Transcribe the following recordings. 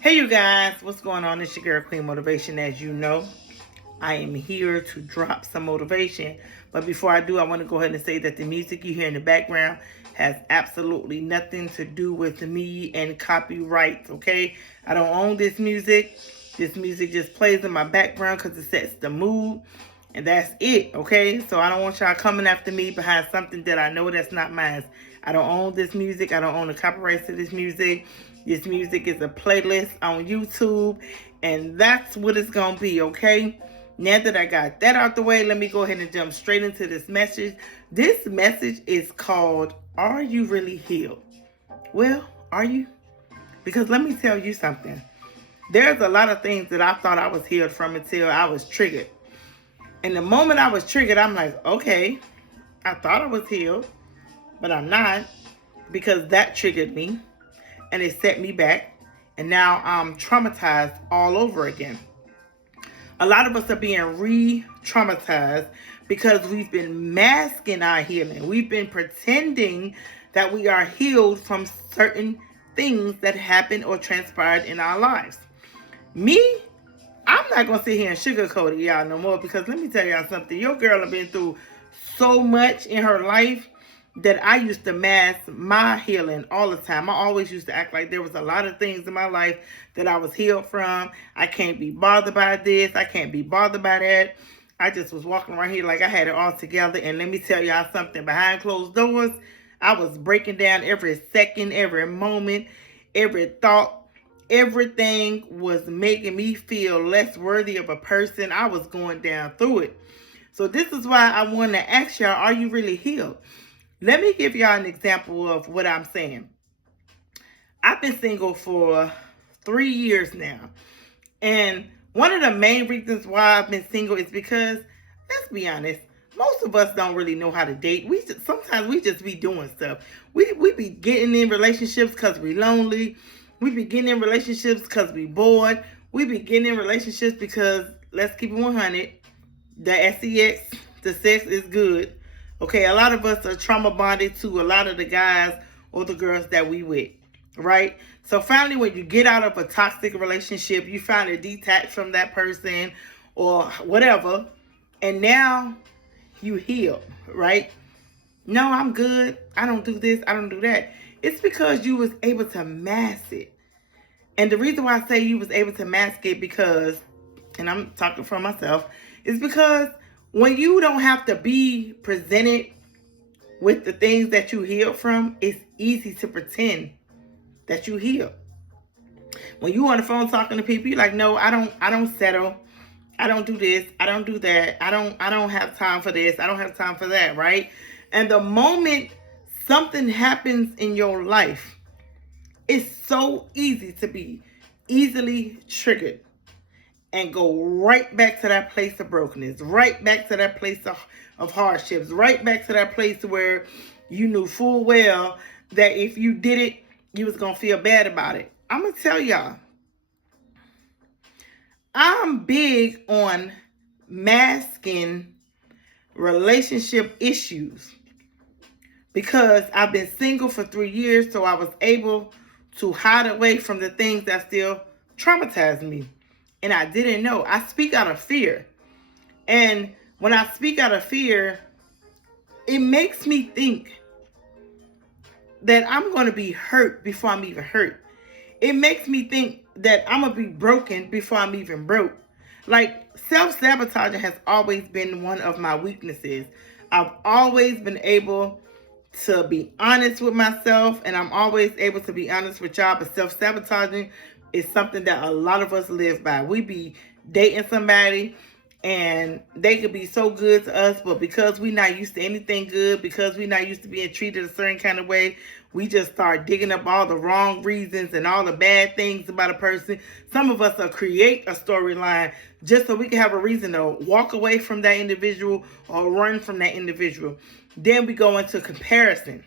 Hey you guys, what's going on? It's your girl Queen Motivation. As you know, I am here to drop some motivation. But before I do, I want to go ahead and say that the music you hear in the background has absolutely nothing to do with me and copyrights, okay? I don't own this music. This music just plays in my background because it sets the mood. And that's it, okay? So I don't want y'all coming after me behind something that I know that's not mine. I don't own this music. I don't own the copyrights to this music. This music is a playlist on YouTube, and that's what it's going to be, okay? Now that I got that out the way, let me go ahead and jump straight into this message. This message is called, Are You Really Healed? Well, are you? Because let me tell you something. There's a lot of things that I thought I was healed from until I was triggered. And the moment I was triggered, I'm like, okay, I thought I was healed, but I'm not, because that triggered me and it set me back. And now I'm traumatized all over again. A lot of us are being re-traumatized because we've been masking our healing. We've been pretending that we are healed from certain things that happened or transpired in our lives. Me, I'm not going to sit here and sugarcoat it, y'all, no more, because let me tell y'all something. Your girl has been through so much in her life that I used to mask my healing all the time. I always used to act like there was a lot of things in my life that I was healed from. I can't be bothered by this. I can't be bothered by that. I just was walking around here like I had it all together. And let me tell y'all something. Behind closed doors, I was breaking down every second, every moment, every thought. Everything was making me feel less worthy of a person. I was going down through it. So this is why I want to ask y'all, are you really healed? Let me give y'all an example of what I'm saying. I've been single for 3 years now. And one of the main reasons why I've been single is because, let's be honest, most of us don't really know how to date. Sometimes we just be doing stuff. We be getting in relationships because we lonely. We be getting in relationships because we bored. We be getting in relationships because, let's keep it 100, the sex, the sex is good. Okay, a lot of us are trauma bonded to a lot of the guys or the girls that we with, right? So finally, when you get out of a toxic relationship, you finally detach from that person or whatever, and now you heal, right? No, I'm good. I don't do this. I don't do that. It's because you was able to mask it. And the reason why I say you was able to mask it because, and I'm talking for myself, is because when you don't have to be presented with the things that you healed from, it's easy to pretend that you healed. When you on the phone talking to people, you're like, no, I don't settle. I don't do this. I don't do that. I don't have time for this. I don't have time for that, right? And the moment something happens in your life, it's so easy to be easily triggered and go right back to that place of brokenness, right back to that place of hardships, right back to that place where you knew full well that if you did it, you was going to feel bad about it. I'm going to tell y'all, I'm big on masking relationship issues because I've been single for 3 years, so I was able to hide away from the things that still traumatize me. And I didn't know. I speak out of fear. And when I speak out of fear, it makes me think that I'm going to be hurt before I'm even hurt. It makes me think that I'm going to be broken before I'm even broke. Like, self-sabotaging has always been one of my weaknesses. I've always been able to be honest with myself, and I'm always able to be honest with y'all, but self-sabotaging is something that a lot of us live by. We be dating somebody and they could be so good to us, but because we not used to anything good, because we not used to being treated a certain kind of way, we just start digging up all the wrong reasons and all the bad things about a person. Some of us will create a storyline just so we can have a reason to walk away from that individual or run from that individual. Then we go into comparison.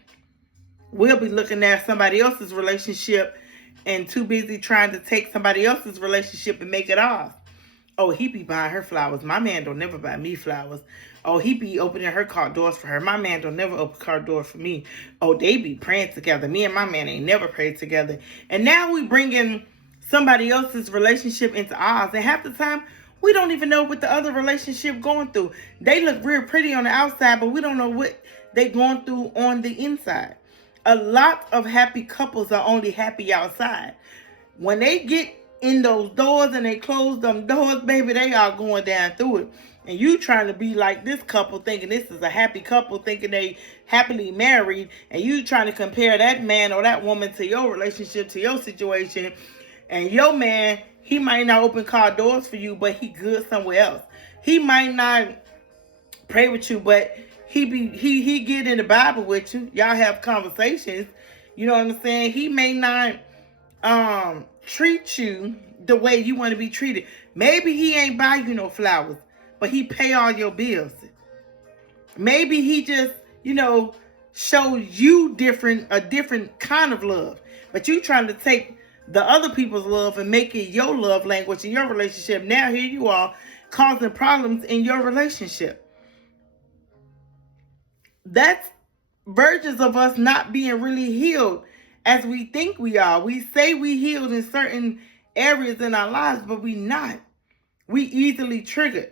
We'll be looking at somebody else's relationship and too busy trying to take somebody else's relationship and make it ours. Oh, he be buying her flowers. My man don't never buy me flowers. Oh, he be opening her car doors for her. My man don't never open car doors for me. Oh, they be praying together. Me and my man ain't never prayed together. And now we bring in somebody else's relationship into ours. And half the time, we don't even know what the other relationship going through. They look real pretty on the outside, but we don't know what they going through on the inside. A lot of happy couples are only happy outside. When they get in those doors and they close them doors, baby, they are going down through it. And you trying to be like this couple, thinking this is a happy couple, thinking they happily married, and you trying to compare that man or that woman to your relationship, to your situation. And your man, he might not open car doors for you, but he good somewhere else. He might not pray with you, but he get in the Bible with you. Y'all have conversations. You know what I'm saying? He may not treat you the way you want to be treated. Maybe he ain't buy you no flowers, but he pay all your bills. Maybe he just, shows you a different kind of love. But you trying to take the other people's love and make it your love language in your relationship. Now here you are causing problems in your relationship. That's versions of us not being really healed as we think we are. We say we healed in certain areas in our lives, but we not. We easily triggered.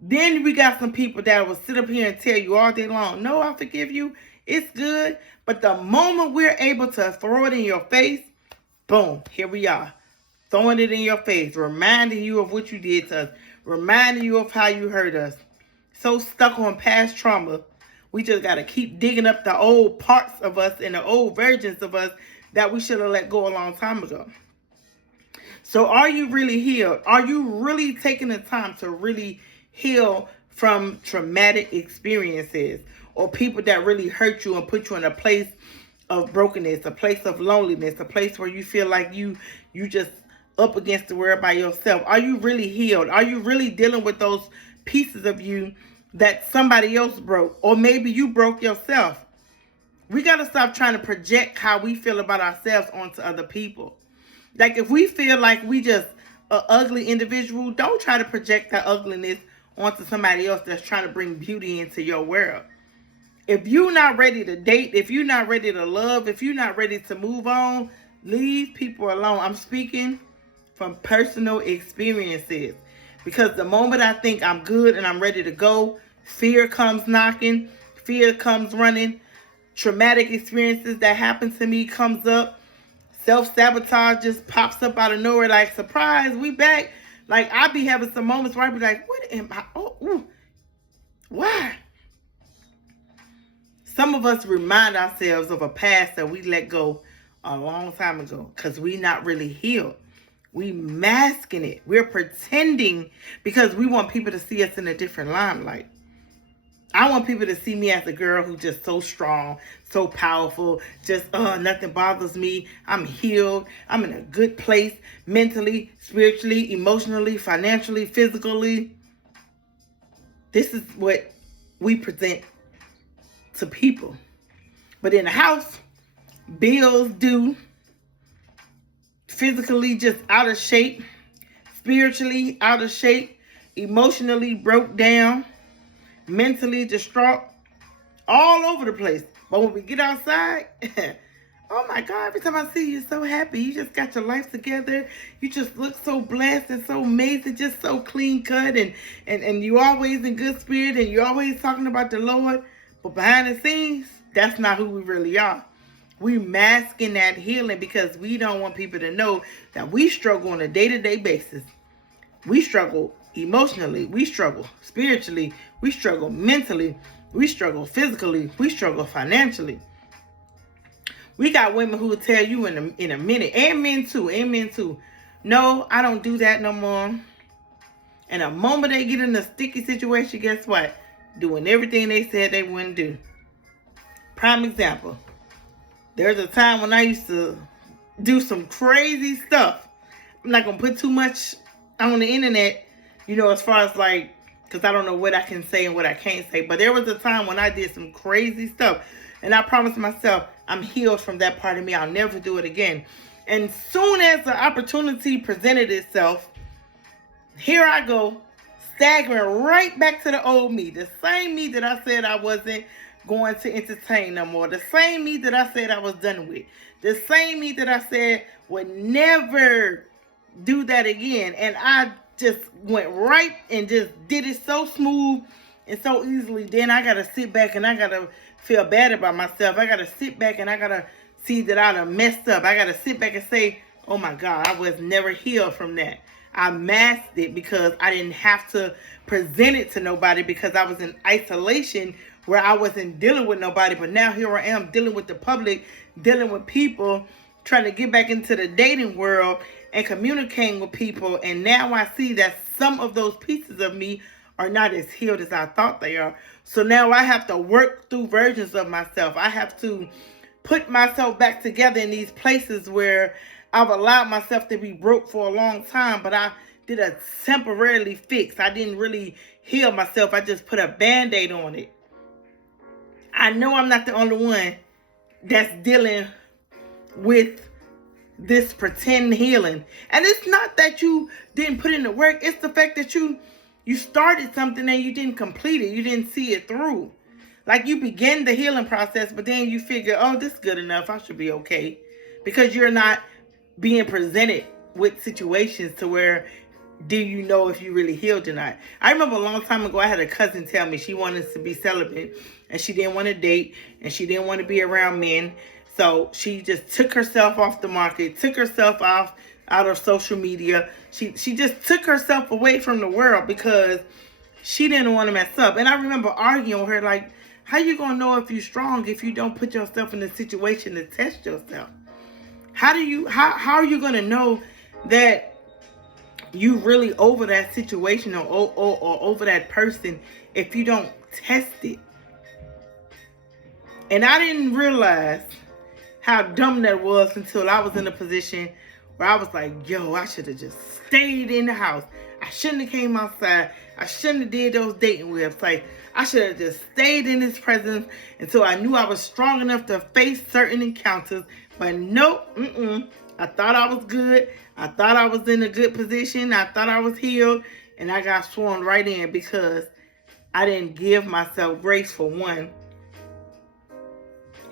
Then we got some people that will sit up here and tell you all day long, no, I forgive you. It's good. But the moment we're able to throw it in your face, boom, here we are. Throwing it in your face, reminding you of what you did to us, reminding you of how you hurt us. So stuck on past trauma, we just got to keep digging up the old parts of us and the old versions of us that we should have let go a long time ago. So are you really healed? Are you really taking the time to really heal from traumatic experiences or people that really hurt you and put you in a place of brokenness, a place of loneliness, a place where you feel like you just up against the world by yourself? Are you really healed? Are you really dealing with those pieces of you that somebody else broke, or maybe you broke yourself? We got to stop trying to project how we feel about ourselves onto other people. Like if we feel like we just an ugly individual, don't try to project that ugliness onto somebody else that's trying to bring beauty into your world. If you're not ready to date, if you're not ready to love, if you're not ready to move on, leave people alone. I'm speaking from personal experiences. Because the moment I think I'm good and I'm ready to go, fear comes knocking, fear comes running, traumatic experiences that happen to me comes up, self-sabotage just pops up out of nowhere like, surprise, we back. Like I be having some moments where I be like, what am I, why? Some of us remind ourselves of a past that we let go a long time ago because we not really healed. We masking it. We're pretending because we want people to see us in a different limelight. I want people to see me as a girl who's just so strong, so powerful, just, nothing bothers me. I'm healed. I'm in a good place mentally, spiritually, emotionally, financially, physically. This is what we present to people. But in the house, bills due, physically just out of shape, spiritually out of shape, emotionally broke down, mentally distraught, all over the place. But when we get outside, oh my God, every time I see you, so happy. You just got your life together. You just look so blessed and so amazing, just so clean cut, and you always in good spirit, and you're always talking about the Lord. But behind the scenes, that's not who we really are. We masking that healing because we don't want people to know that we struggle on a day-to-day basis. We struggle emotionally. We struggle spiritually. We struggle mentally. We struggle physically. We struggle financially. We got women who will tell you in a minute, and men too. No, I don't do that no more. And the moment they get in a sticky situation, guess what? Doing everything they said they wouldn't do. Prime example. There's a time when I used to do some crazy stuff. I'm not going to put too much on the internet, as far as like, because I don't know what I can say and what I can't say. But there was a time when I did some crazy stuff. And I promised myself I'm healed from that part of me. I'll never do it again. And soon as the opportunity presented itself, here I go, staggering right back to the old me. The same me that I said I wasn't. going to entertain no more. The same me that I said I was done with. The same me that I said would never do that again. And I just went right and just did it so smooth and so easily. Then I got to sit back and I got to feel bad about myself. I got to sit back and I got to see that I done messed up. I got to sit back and say, oh my God, I was never healed from that. I masked it because I didn't have to present it to nobody because I was in isolation where I wasn't dealing with nobody. But now here I am dealing with the public, dealing with people, trying to get back into the dating world and communicating with people. And now I see that some of those pieces of me are not as healed as I thought they are. So now I have to work through versions of myself. I have to put myself back together in these places where I've allowed myself to be broke for a long time, but I did a temporarily fix. I didn't really heal myself. I just put a Band-Aid on it. I know I'm not the only one that's dealing with this pretend healing. And it's not that you didn't put in the work. It's the fact that you started something and you didn't complete it. You didn't see it through. Like you begin the healing process, but then you figure, oh, this is good enough. I should be okay. Because you're not being presented with situations to where do you know if you really healed or not. I remember a long time ago, I had a cousin tell me she wanted to be celibate and she didn't want to date and she didn't want to be around men. So she just took herself off the market, took herself out of social media. She just took herself away from the world because she didn't want to mess up. And I remember arguing with her like, how you going to know if you're strong if you don't put yourself in a situation to test yourself? How are you going to know that you really over that situation or over that person if you don't test it? And I didn't realize how dumb that was until I was in a position where I was like, yo, I should have just stayed in the house. I shouldn't have came outside. I shouldn't have did those dating websites. I should have just stayed in his presence until I knew I was strong enough to face certain encounters. But nope, I thought I was good. I thought I was in a good position. I thought I was healed. And I got sworn right in because I didn't give myself grace for one.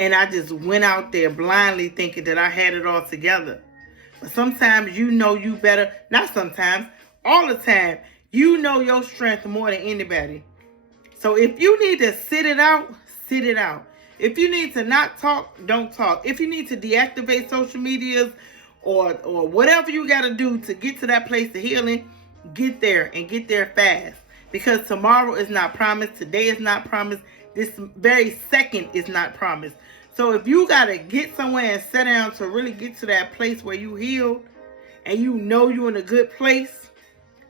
And I just went out there blindly thinking that I had it all together. But sometimes you know you better. Not sometimes. All the time. You know your strength more than anybody. So if you need to sit it out, sit it out. If you need to not talk, don't talk. If you need to deactivate social medias or whatever you got to do to get to that place of healing, get there and get there fast. Because tomorrow is not promised. Today is not promised. This very second is not promised. So if you got to get somewhere and sit down to really get to that place where you heal and you know you're in a good place,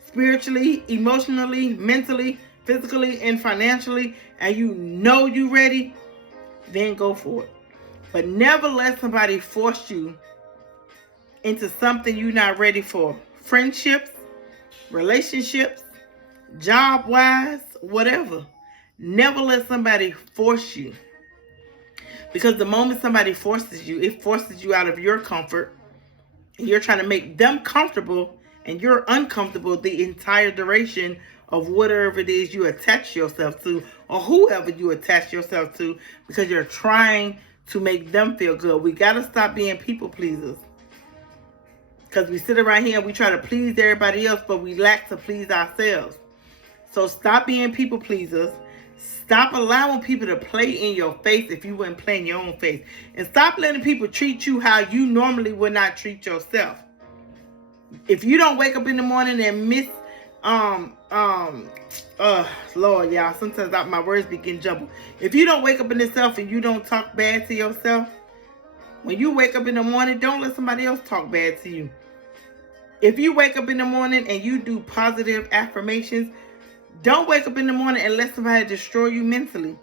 spiritually, emotionally, mentally, physically, and financially, and you know you ready, then go for it. But never let somebody force you into something you're not ready for. Friendships, relationships, job-wise, whatever. Never let somebody force you. Because the moment somebody forces you, it forces you out of your comfort. And you're trying to make them comfortable, and you're uncomfortable the entire duration of whatever it is you attach yourself to, or whoever you attach yourself to, because you're trying to make them feel good. We got to stop being people pleasers. Because we sit around here and we try to please everybody else, but we lack to please ourselves. So stop being people pleasers. Stop allowing people to play in your face if you wouldn't play in your own face. And stop letting people treat you how you normally would not treat yourself. If you don't wake up in the morning and miss, Lord, y'all, sometimes my words begin jumbled. If you don't wake up in yourself and you don't talk bad to yourself, when you wake up in the morning, don't let somebody else talk bad to you. If you wake up in the morning and you do positive affirmations, don't wake up in the morning and let somebody destroy you mentally.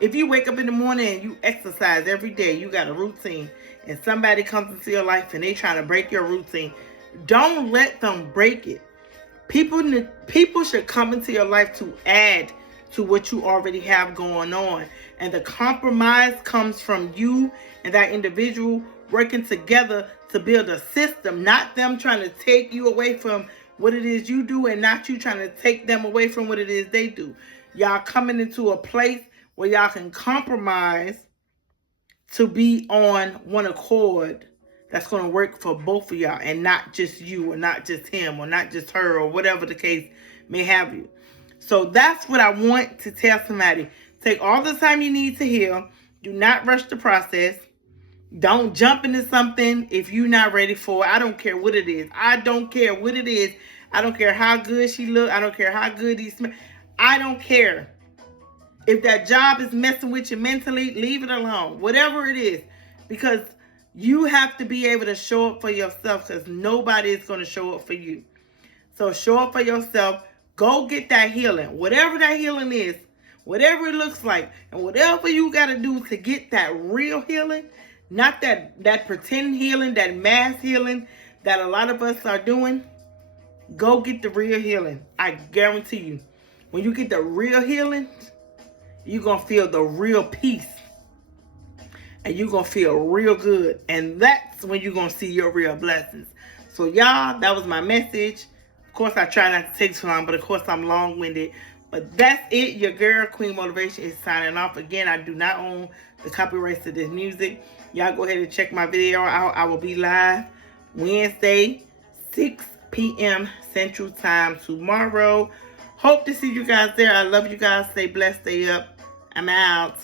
If you wake up in the morning and you exercise every day, you got a routine, and somebody comes into your life and they trying to break your routine, don't let them break it. People should come into your life to add to what you already have going on. And the compromise comes from you and that individual working together to build a system, not them trying to take you away from what it is you do and not you trying to take them away from what it is they do. Y'all coming into a place where y'all can compromise to be on one accord that's going to work for both of y'all, and not just you, or not just him, or not just her, or whatever the case may have you. So that's what I want to tell somebody. Take all the time you need to heal. Do not rush the process. Don't jump into something if you're not ready for it. I don't care what it is. I don't care what it is. I don't care how good she look. I don't care how good he smell. I don't care. If that job is messing with you mentally, leave it alone. Whatever it is. Because you have to be able to show up for yourself, because nobody is going to show up for you. So show up for yourself. Go get that healing. Whatever that healing is. Whatever it looks like. And whatever you got to do to get that real healing. Not that pretend healing, that mass healing that a lot of us are doing. Go get the real healing. I guarantee you. When you get the real healing, you're going to feel the real peace. And you're going to feel real good. And that's when you're going to see your real blessings. So y'all, that was my message. Of course, I try not to take too long, but of course, I'm long-winded. But that's it. Your girl, Queen Motivation, is signing off. Again, I do not own the copyrights to this music. Y'all go ahead and check my video out. I will be live Wednesday, 6 p.m. Central Time tomorrow. Hope to see you guys there. I love you guys. Stay blessed. Stay up. I'm out.